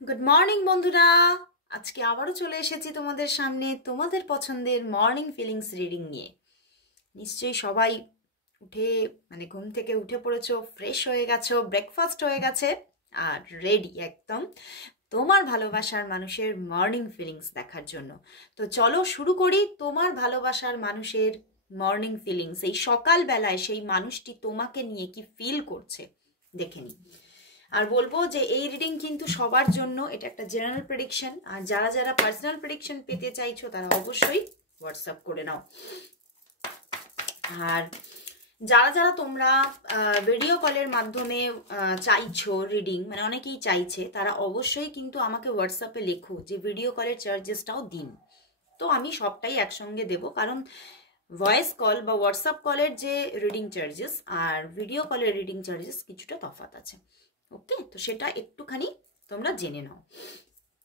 Good morning বন্ধুরা, আজকে আবারও চলে এসেছি তোমাদের সামনে তোমাদের পছন্দের মর্নিং ফিলিংস রিডিং নিয়ে। নিশ্চয়ই সবাই ঘুম থেকে উঠে পড়েছো, ফ্রেশ হয়ে গেছো, ব্রেকফাস্ট হয়ে গেছে আর রেডি একদম তোমার ভালোবাসার মানুষের মর্নিং ফিলিংস দেখার জন্য। তো চলো শুরু করি তোমার ভালোবাসার মানুষের মর্নিং ফিলিংস। এই সকালবেলায় সেই মানুষটি তোমাকে নিয়ে কি ফিল করছে দেখে নিই। আর বলবো যে এই রিডিং কিন্তু সবার জন্য, এটা একটা জেনারেল প্রেডিকশন। আর যারা যারা পার্সোনাল প্রেডিকশন পেতে চাইছো তারা অবশ্যই হোয়াটসঅ্যাপ করে নাও। আর যারা যারা তোমরা ভিডিও কলের মাধ্যমে চাইছো রিডিং, মানে অনেকেই চাইছে, তারা অবশ্যই কিন্তু আমাকে হোয়াটসঅ্যাপে লেখো যে ভিডিও কলের চার্জেসটাও দিন। তো আমি সবটাই একসঙ্গে দেব, কারণ ভয়েস কল বা হোয়াটসঅ্যাপ কলের যে রিডিং চার্জেস আর ভিডিও কলের রিডিং চার্জেস কিছুটা তফাৎ আছে। ওকে, তো সেটা একটুখানি তোমরা জেনে নাও।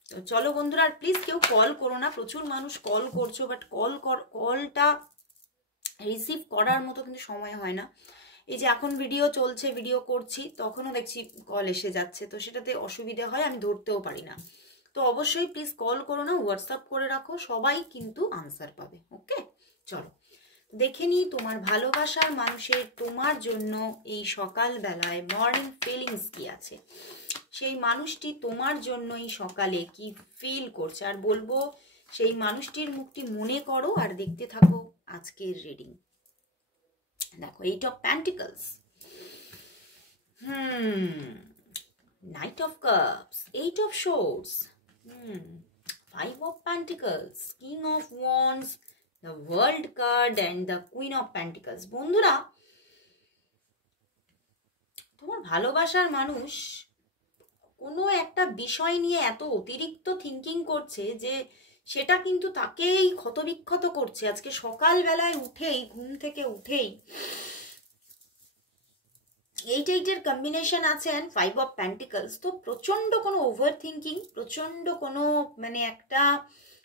তো চলো বন্ধুরা, আর প্লিজ কেউ কল করো না। প্রচুর মানুষ কল করছো, বাট কলটা রিসিভ করার মতো কিন্তু সময় হয় না। এই যে এখন ভিডিও চলছে, ভিডিও করছি, তখনও দেখছি কল এসে যাচ্ছে, তো সেটাতে অসুবিধা হয়, আমি ধরতেও পারি না। তো অবশ্যই প্লিজ কল করো না, হোয়াটসঅ্যাপ করে রাখো, সবাই কিন্তু আনসার পাবে। ওকে, চলো দেখে নিই তোমার ভালোবাসার মানুষের তোমার জন্য এই সকালবেলায় মর্নিং ফিলিংস কি আছে। সেই মানুষটি তোমার জন্য এই সকালে কি ফিল করছে, আর বলবো সেই মানুষটির মুখটি মনে করো আর দেখতে থাকো আজকের রিডিং। দেখো, 8 of pentacles, night of cups, 8 of swords, 5 of pentacles, king of wands, the world card and the queen of pentacles। বন্ধুরা, তোমার ভালোবাসার মানুষ কোনো একটা বিষয় নিয়ে এত অতিরিক্ত থিঙ্কিং করছে যে সেটা কিন্তু তাকেই ক্ষতবিক্ষত করছে। আজকে সকালবেলায় উঠেই, ঘুম থেকে উঠেই 8-8 কম্বিনেশন আছে অ্যান্ড 5 অফ পেন্টিকলস। তো প্রচন্ড কোনো ওভার থিঙ্কিং, প্রচন্ড কোনো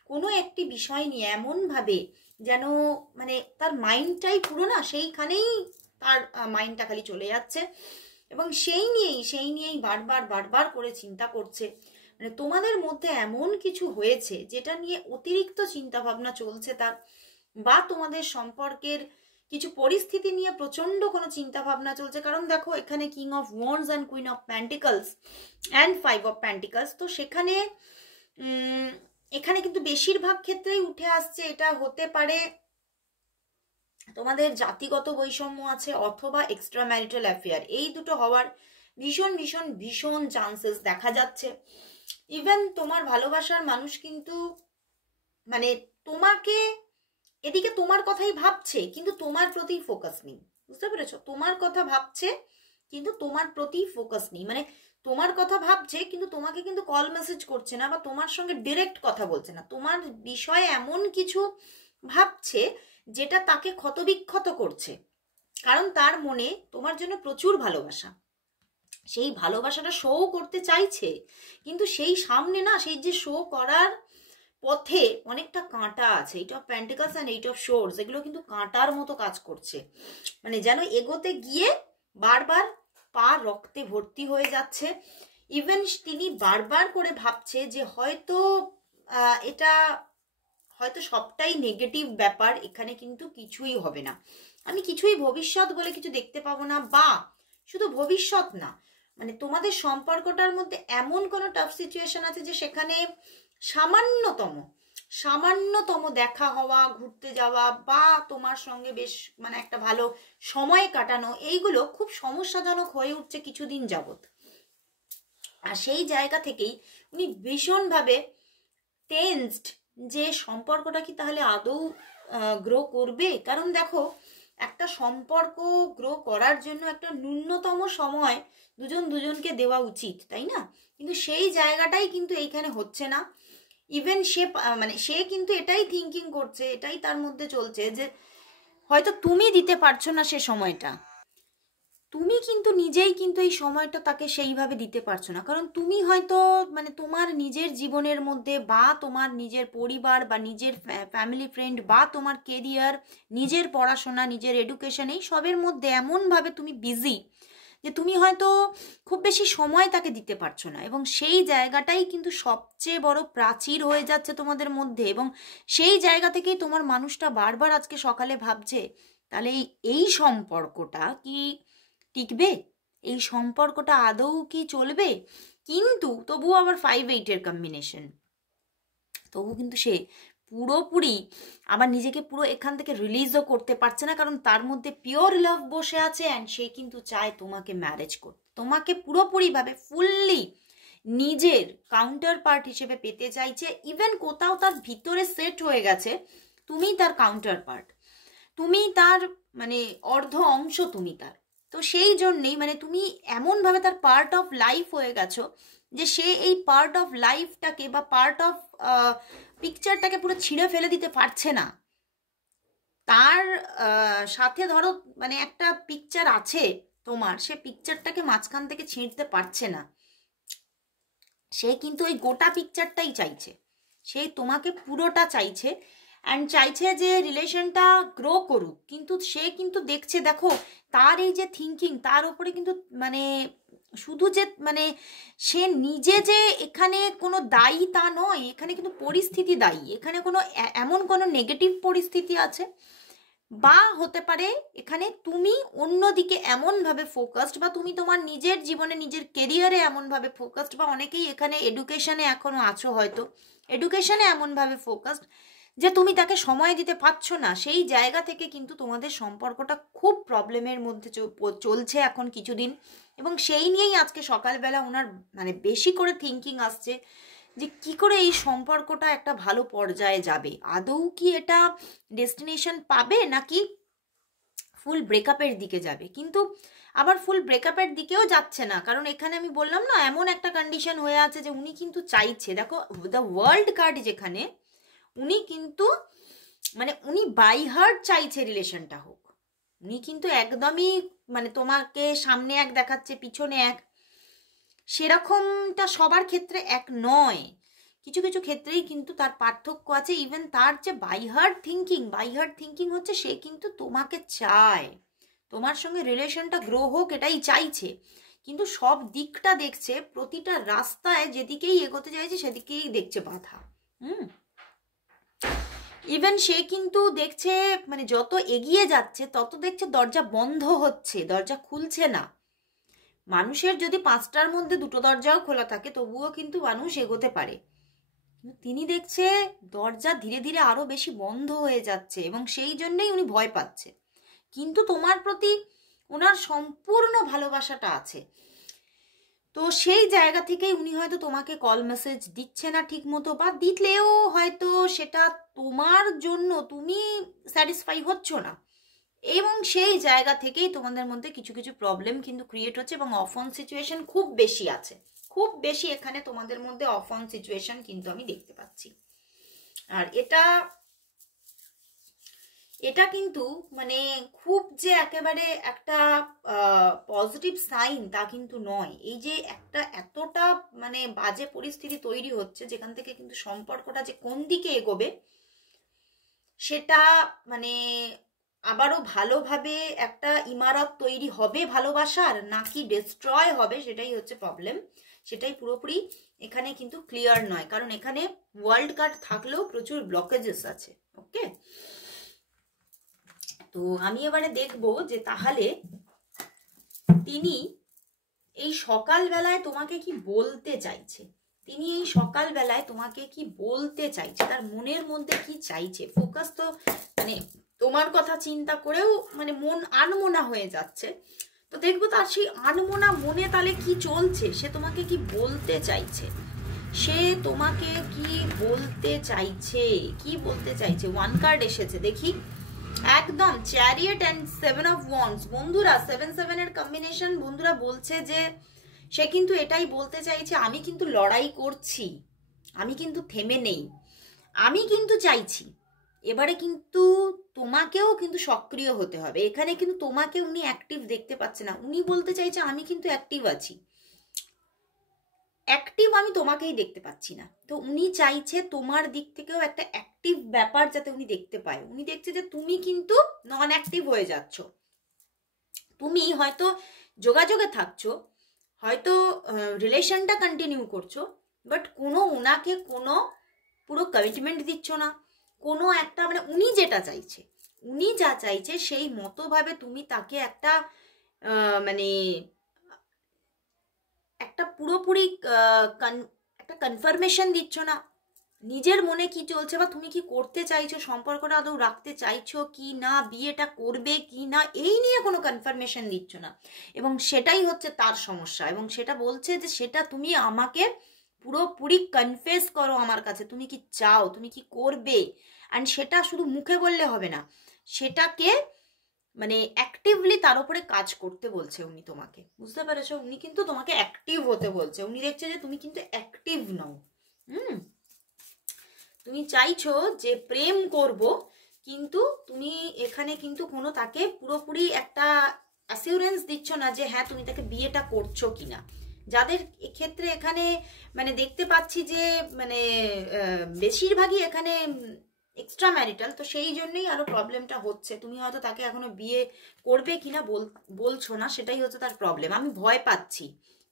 কোনো একটি বিষয় নিয়ে এমনভাবে যেন তার মাইন্ডটাই পুরো না, সেইখানেই তার মাইন্ডটা খালি চলে যাচ্ছে এবং সেই নিয়েই বারবার করে চিন্তা করছে। তোমাদের মধ্যে এমন কিছু হয়েছে যেটা নিয়ে অতিরিক্ত চিন্তা ভাবনা চলছে তার, বা তোমাদের সম্পর্কের কিছু পরিস্থিতি নিয়ে প্রচন্ড কোনো চিন্তা ভাবনা চলছে। কারণ দেখো, এখানে king of wands and queen of pentacles and 5 of pentacles. তো এখানে কিন্তু বেশিরভাগ ক্ষেত্রেই উঠে আসছে, এটা হতে পারে তোমাদের জাতিগত বৈষম্য আছে অথবা এক্সট্রা ম্যারিটাল অ্যাফেয়ার। এই দুটো হওয়ার ভীষণ চান্সেস দেখা যাচ্ছে। ইভেন তোমার ভালোবাসার মানুষ কিন্তু তোমাকে, এদিকে তোমার কথাই ভাবছে কিন্তু তোমার প্রতি ফোকাস নেই। বুঝতে পেরেছো? তোমার কথা ভাবছে কিন্তু তোমার প্রতি ফোকাস নেই। তোমার কথা ভাবছে কিন্তু তোমাকে কিন্তু কল মেসেজ করছে না বা তোমার সঙ্গে ডিরেক্ট কথা বলছে না। তোমার বিষয়ে এমন কিছু ভাবছে যেটা তাকে ক্ষতবিক্ষত করছে, কারণ তার মনে তোমার জন্য প্রচুর ভালোবাসা। সেই ভালোবাসাটা শো করতে চাইছে, কিন্তু সেই সামনে না, সেই যে শো করার পথে অনেকটা কাঁটা আছে। 8 of pentacles and 8 of swords, এগুলো কিন্তু কাঁটার মতো কাজ করছে। যেন এগোতে গিয়ে বারবার পা রক্তে ভর্তি হয়ে যাচ্ছে। ইভেন তিনি বারবার করে ভাবছে যে এটা হয়তো সবটাই নেগেটিভ ব্যাপার, এখানে কিন্তু কিছুই হবে না, আমি কিছুই ভবিষ্যৎ বলে কিছু দেখতে পাবো না। বা শুধু ভবিষ্যৎ না, তোমাদের সম্পর্কটার মধ্যে এমন কোনো টাফ সিচুয়েশন আছে যে সেখানে সামান্যতম দেখা হওয়া, ঘুরতে যাওয়া বা তোমার সঙ্গে বেশ একটা ভালো সময় কাটানো, এইগুলো খুব সমস্যাজনক হয়ে উঠছে কিছুদিন যাবত। আর সেই জায়গা থেকেই উনি ভীষণভাবে টেন্সড যে সম্পর্কটা কি তাহলে আদৌ গ্রো করবে। কারণ দেখো, একটা সম্পর্ক গ্রো করার জন্য একটা ন্যূনতম সময় দুজনকে দেওয়া উচিত, তাই না? কিন্তু সেই জায়গাটাই কিন্তু এইখানে হচ্ছে না। ইভেন সে কিন্তু এটাই থিঙ্কিং করছে, এটাই তার মধ্যে চলছে যে হয়তো তুমি দিতে পারছো না সে সময়টা, তুমি কিন্তু নিজেই কিন্তু এই সময়টা তাকে সেইভাবে দিতে পারছো না। কারণ তুমি হয়তো তোমার নিজের জীবনের মধ্যে বা তোমার নিজের পরিবার বা নিজের ফ্যামিলি ফ্রেন্ড বা তোমার কেরিয়ার, নিজের পড়াশোনা, নিজের এডুকেশন, এই সবের মধ্যে এমনভাবে তুমি বিজি যে তুমি হয়তো খুব বেশি সময় তাকে দিতে পারছো না, এবং সেই জায়গাটাই কিন্তু সবচেয়ে বড় প্রাচীর হয়ে যাচ্ছে তোমাদের মধ্যে। এবং সেই জায়গা থেকেই তোমার মানুষটা বারবার আজকে সকালে ভাবছে তাহলে এই সম্পর্কটা কি টিকবে, এই সম্পর্কটা আদৌ কি চলবে। কিন্তু তবুও আবার 5-8-এর কম্বিনেশন, তবু কিন্তু সে পুরোপুরি আবার নিজেকে পুরো এখান থেকে রিলিজও করতে পারছে না, কারণ তার মধ্যে পিওর লাভ বসে আছে অ্যান্ড সে কিন্তু চায় তোমাকে ম্যারেজ করতে, তোমাকে পুরোপুরিভাবে ফুললি নিজের কাউন্টার পার্ট হিসেবে পেতে চাইছে। ইভেন কোথাও তার ভিতরে সেট হয়ে গেছে তুমি তার কাউন্টার পার্ট, তুমি তার মানে অর্ধ অংশ তুমি তার। তো সেই জন্যেই মানে তুমি এমনভাবে তার পার্ট অফ লাইফ হয়ে গেছো যে সে এই পার্ট অফ লাইফটাকে বা পার্ট অফ পিকচারটাকে পুরো ছিঁড়ে ফেলে দিতে পারছে না। তার সাথে ধরো মানে একটা পিকচার আছে তোমার, সে পিকচারটাকে মাঝখান থেকে ছিঁড়তে পারছে না। সে কিন্তু ওই গোটা পিকচারটাই চাইছে, সে তোমাকে পুরোটা চাইছে অ্যান্ড চাইছে যে রিলেশনটা গ্রো করুক। কিন্তু সে কিন্তু দেখছে, দেখো তার এই যে থিঙ্কিং, তার উপরে কিন্তু মানে শুধু যে মানে সে নিজে যে এখানে কোনো দায়ী তা নয়, এখানে কিন্তু পরিস্থিতি দায়ী। এখানে কোনো এমন কোনো নেগেটিভ পরিস্থিতি আছে, বা হতে পারে এখানে তুমি অন্যদিকে এমনভাবে ফোকাসড, বা তুমি তোমার নিজের জীবনে নিজের কেরিয়ারে এমনভাবে ফোকাসড, বা অনেকেই এখানে এডুকেশনে এখনো আছো, হয়তো এডুকেশনে এমনভাবে ফোকাসড যে তুমি তাকে সময় দিতে পারছো না। সেই জায়গা থেকে কিন্তু তোমাদের সম্পর্কটা খুব প্রবলেমের মধ্যে চলছে এখন কিছুদিন। এবং সেই নিয়েই আজকে সকালবেলা ওনার মানে বেশি করে থিঙ্কিং আসছে যে কি করে এই সম্পর্কটা একটা ভালো পর্যায়ে যাবে, আদৌ কি এটা ডেস্টিনেশন পাবে নাকি ফুল ব্রেকআপের দিকে যাবে। কিন্তু আবার ফুল ব্রেকআপের দিকেও যাচ্ছে না, কারণ এখানে আমি বললাম না এমন একটা কন্ডিশন হয়ে আছে যে উনি কিন্তু চাইছে, দেখো দ্য ওয়ার্ল্ড কার্ড যেখানে, উনি কিন্তু মানে উনি বাই হার্ট চাইছে রিলেশনটা হোক। উনি কিন্তু একদমই মানে তোমাকে সামনে এক দেখাচ্ছে পিছনে এক, সেরকমটা সবার ক্ষেত্রে এক নয়। কিছু কিছু ক্ষেত্রেই কিন্তু তার পার্থক্য আছে। ইভেন তার যে বাই হার্ট থিঙ্কিং হচ্ছে সে কিন্তু তোমাকে চায়, তোমার সঙ্গে রিলেশনটা গ্রো হোক এটাই চাইছে। কিন্তু সব দিকটা দেখছে, প্রতিটা রাস্তায় যেদিকেই এগোতে চাইছে সেদিকেই দেখছে বাধা। ইভেন সে কিন্তু দেখছে মানে যত এগিয়ে যাচ্ছে তত দেখছে দরজা বন্ধ হচ্ছে, দরজা খুলছে না। মানুষের যদি 5টার মধ্যে 2টো দরজাও খোলা থাকে তবুও কিন্তু মানুষ এগোতে পারে। তিনি দেখছে দরজা ধীরে ধীরে আরো বেশি বন্ধ হয়ে যাচ্ছে, এবং সেই জন্যই উনি ভয় পাচ্ছে। কিন্তু তোমার প্রতি ওনার সম্পূর্ণ ভালোবাসাটা আছে। তো সেই জায়গা থেকেই উনি হয়তো তোমাকে কল মেসেজ দিচ্ছে না ঠিক মতো, বা দিলেও হয়তো সেটা তোমার জন্য তুমি স্যাটিসফাই হচ্ছ না। এবং সেই জায়গা থেকেই তোমাদের মধ্যে কিছু কিছু প্রবলেম কিন্তু ক্রিয়েট হচ্ছে, এবং অফ অন সিচুয়েশন খুব বেশি আছে, খুব বেশি এখানে তোমাদের মধ্যে অফ অন সিচুয়েশন কিন্তু আমি দেখতে পাচ্ছি। আর এটা কিন্তু মানে খুব যে একেবারে একটা পজিটিভ সাইন তা কিন্তু নয়। এই যে একটা এতটা মানে বাজে পরিস্থিতি তৈরি হচ্ছে যেখান থেকে কিন্তু সম্পর্কটা যে কোন দিকে এগোবে সেটা মানে আবারও ভালোভাবে একটা ইমারত তৈরি হবে ভালোবাসার, নাকি ডিস্ট্রয় হবে সেটাই হচ্ছে প্রবলেম। সেটাই পুরোপুরি এখানে কিন্তু ক্লিয়ার নয়, কারণ এখানে ওয়ার্ল্ড কার্ড থাকলেও প্রচুর ব্লকেজেস আছে। ওকে, তো আমি এবারে দেখব যে তাহলে তিনি এই সকালবেলায় তোমাকে কি বলতে চাইছে, তিনি এই সকালবেলায় তোমাকে কি বলতে চাইছে, তার মনের মধ্যে কি চাইছে। ফোকাস তো মানে তোমার কথা চিন্তা করেও মানে মন আনমনা হয়ে যাচ্ছে। তো দেখবো তার সেই আনমনা মনে তাহলে কি চলছে, সে তোমাকে কি বলতে চাইছে, সে তোমাকে কি বলতে চাইছে, কি বলতে চাইছে। 1 কার্ড এসেছে দেখি, একদম চ্যারিয়েট অ্যান্ড 7 অফ ওয়ান্ডস। বন্ধুরা 7-7 এর কম্বিনেশন বন্ধুরা বলছে যে সে কিন্তু এটাই বলতে চাইছে, আমি কিন্তু লড়াই করছি, আমি কিন্তু থেমে নেই, আমি কিন্তু চাইছি। এবারে কিন্তু তোমাকেও কিন্তু সক্রিয় হতে হবে। এখানে কিন্তু তোমাকে উনি অ্যাক্টিভ দেখতে পাচ্ছে না, উনি বলতে চাইছে আমি কিন্তু অ্যাক্টিভ আছি, অ্যাক্টিভ আমি তোমাকেই দেখতে পাচ্ছি না। তো উনি চাইছে তোমার দিক থেকেও একটা অ্যাক্টিভ ব্যাপার যাতে উনি দেখতে পায়। উনি দেখছে যে তুমি কিন্তু নন অ্যাক্টিভ হয়ে যাচ্ছ, তুমি হয়তো যোগাযোগে থাকছো, হয়তো রিলেশনটা কন্টিনিউ করছো, বাট ওনাকে কোনো পুরো কমিটমেন্ট দিচ্ছ না, কোনো একটা মানে উনি যা চাইছে সেই মতোভাবে তুমি তাকে একটা মানে একটা পুরোপুরি একটা কনফার্মেশন দিচ্ছ না নিজের মনে কি চলছে বা তুমি কি করতে চাইছো, সম্পর্কটা আদৌ রাখতে চাইছো কি না, বিয়েটা করবে কি না, এই নিয়ে কোনো কনফার্মেশন দিচ্ছ না। এবং সেটাই হচ্ছে তার সমস্যা, এবং সেটা বলছে যে সেটা তুমি আমাকে পুরোপুরি কনফেস করো আমার কাছে, তুমি কি চাও, তুমি কি করবে। অ্যান্ড সেটা শুধু মুখে বললে হবে না, সেটাকে মানে অ্যাক্টিভলি তার উপরে কাজ করতে বলছে উনি তোমাকে, বুঝতে পেরেছো? উনি কিন্তু তোমাকে অ্যাক্টিভ হতে বলছে, উনি দেখছে যে তুমি কিন্তু অ্যাক্টিভ নও। তুমি চাইছো যে প্রেম করব, কিন্তু তুমি এখানে কিন্তু কোনো তাকে পুরোপুরি একটা অ্যাসিউরেন্স দিচ্ছ না যে হ্যাঁ তুমি তাকে বিয়েটা করছো কিনা। যাদের ক্ষেত্রে এখানে মানে দেখতে পাচ্ছি যে মানে বেশিরভাগই এখানে এক্সট্রা ম্যারিটাল, তো সেই জন্যই আরো প্রবলেমটা হচ্ছে। তুমি হয়তো তাকে এখনো বিয়ে করবে কিনা বলছো না, সেটাই হচ্ছে তার প্রবলেম। আমি ভয় পাচ্ছি,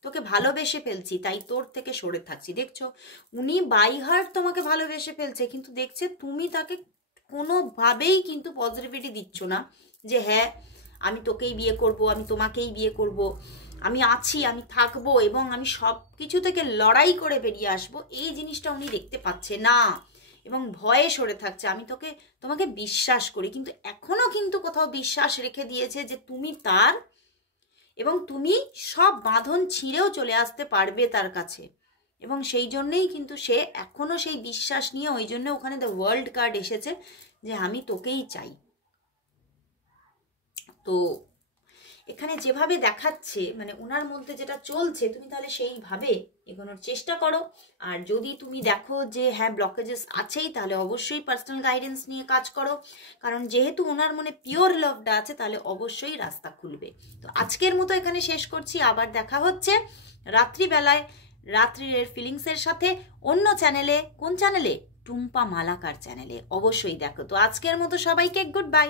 তোকে ভালোবেসে ফেলছি, তাই তোর থেকে সরে থাকছি। দেখছো উনি বাই হার্ট তোমাকে ভালোবেসে ফেলছে, কিন্তু দেখছে তুমি তাকে কোনোভাবেই কিন্তু পজিটিভিটি দিচ্ছ না যে হ্যাঁ আমি তোকেই বিয়ে করব, আমি তোমাকেই বিয়ে করব, আমি আছি, আমি থাকবো এবং আমি সব কিছু থেকে লড়াই করে বেরিয়ে আসবো, এই জিনিসটা উনি দেখতে পাচ্ছে না এবং ভয়ে সরে থাকছে। আমি তোমাকে বিশ্বাস করি, কিন্তু এখনো কিন্তু কোথাও বিশ্বাস রেখে দিয়েছে যে তুমি তার, এবং তুমি সব বাঁধন ছিঁড়েও চলে আসতে পারবে তার কাছে। এবং সেই জন্যেই কিন্তু সে এখনো সেই বিশ্বাস নিয়ে, ওই জন্য ওখানে দ্য ওয়ার্ল্ড কার্ড এসেছে যে আমি তোকেই চাই। তো এখানে যেভাবে দেখাচ্ছে মানে ওনার মধ্যে যেটা চলছে, তুমি তাহলে সেইভাবে এগোনোর চেষ্টা করো। আর যদি তুমি দেখো যে হ্যাঁ ব্লকেজেস আছেই, তাহলে অবশ্যই পার্সোনাল গাইডেন্স নিয়ে কাজ করো, কারণ যেহেতু ওনার মনে পিওর লাভটা আছে তাহলে অবশ্যই রাস্তা খুলবে। তো আজকের মতো এখানে শেষ করছি, আবার দেখা হচ্ছে রাত্রিবেলায় রাত্রির ফিলিংসের সাথে অন্য চ্যানেলে। কোন চ্যানেলে? টুম্পা মালাকার চ্যানেলে, অবশ্যই দেখো। তো আজকের মতো সবাইকে গুড বাই।